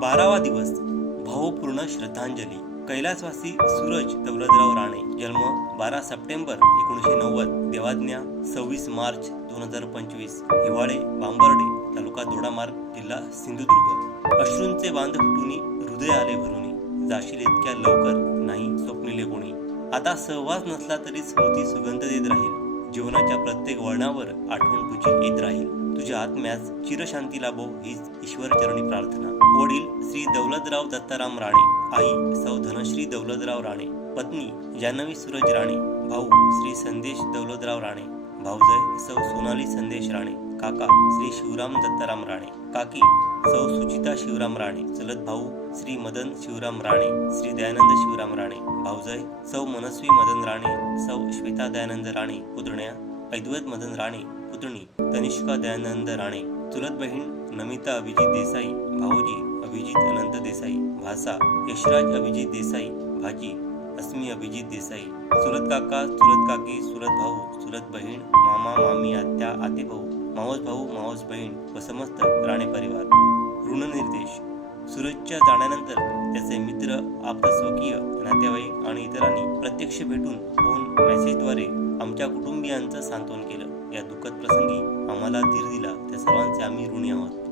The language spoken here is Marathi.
बारावा दिवस भावपूर्ण श्रद्धांजली. कैलासवासी सूरज दौलतराव राणे जन्म बारा सप्टेंबर एकोणीसशे नव्वद देवाज्ञा सव्वीस मार्च दोन हजार पंचवीस हिवाळे बांबर्डे तालुका दोडामार्ग जिल्हा सिंधुदुर्ग. अश्रूंचे बांध फुटुनी हृदय आले भरुनी जाशील इतक्या लवकर नाही स्वप्निले कोणी. आता सहवास नसला तरी स्मृती सुगंध देत राहील. जीवनाच्या प्रत्येक वळणावर आठवण तुझी येत राहील. तुझ्या आत्म्यास चिरशांती लाभो हीच ईश्वरचरणी प्रार्थना. वडील श्री दौलतराव दत्ताराम राणे आई सौ धनश्री दौलतराव राणे पत्नी जान्हवी सूरज राणे भाऊ श्री संदेश दौलतराव राणे भाऊजय सौ सोनाली संदेश राणे काका श्री शिवराम दत्ताराम राणे काकी सौ सुचिता शिवराम राणे चलत भाऊ श्री मदन शिवराम राणे श्री दयानंद शिवराम राणे भाऊजय सौ मनस्वी मदन राणे सौ श्वेता दयानंद राणे पुतण्या अद्वैत मदन राणे पुतणी तनिष्का दयानंद राणे चुलत बहीण नमिता अभिजित देसाई भाऊजी अभिजित अनंत देसाई भासा यशराज अभिजित देसाई भाजी अस्मी अभिजित देसाई चुलत काका चुलत काकी चुलत भाऊ चुलत बहीण मामा मामी आत्या आते भाऊ मावस भाऊ मावस बहीण व समस्त राणे परिवार. ऋणनिर्देश सूरजच्या जाण्यानंतर त्याचे मित्र आप्तस्वकीय नातेवाईक आणि इतरांनी प्रत्यक्ष भेटून फोन मेसेजद्वारे आमच्या कुटुंबियांचं सांत्वन केलं. या दुःखद प्रसंगी आम्हाला धीर दिला. त्या सर्वांचे आम्ही ऋणी आहोत.